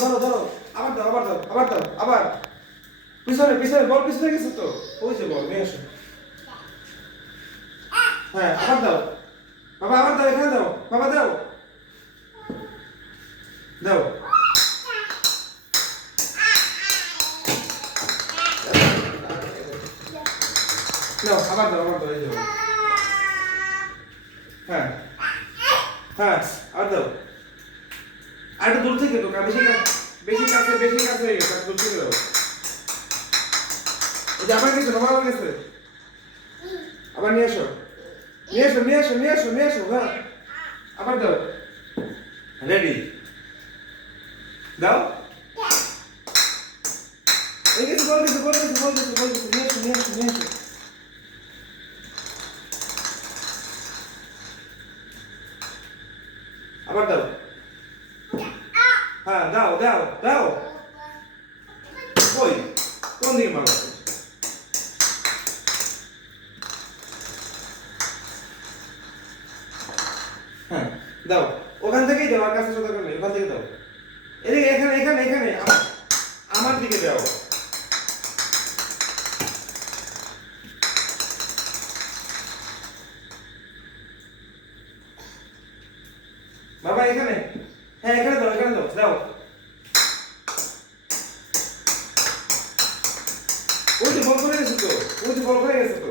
ধরো দাও আবার দাও আবার দাও আবার পিছনে পিছনে বল পিছনে গেছে তো ওই যে বল নিয়ে হ্যাঁ আবার দাও বাবা আবার দাও এখানে দাও বাবা দাও দাও দাও আবার দাও আবার দাও এই যে হ্যাঁ হ্যাঁ আর দাও আর একটু দূর থেকে তো বেশি বেশি কাছে বেশি কাছে হয়ে গেছে দূর থেকে দাও এই যে আবার গেছে আবার গেছে। আবার নিয়ে এসো। নিয়ে এসো নিয়ে এসো নিয়ে এসো নিয়ে এসো হ্যাঁ। আবার দাও। রেডি দাও। এই গেছে বল গেছে বল গেছে বল গেছে বল গেছে নিয়ে এসো নিয়ে এসো নিয়ে এসো। আবার দাও। হ্যাঁ দাও দাও দাও। কই? কোন দিকে মারো? হ্যাঁ দাও। ওখান থেকেই দাও, আর কাছে সোজা করে ওখান থেকে দাও। এদিকে, এখানে এখানে এখানে আম- আমার দিকে দাও। বাবা, এখানে। হ্যাঁ এখানে দাও এখানে দাও দাও। ওই যে বল করে গেছে তো, ওই যে বল করে গেছে তো।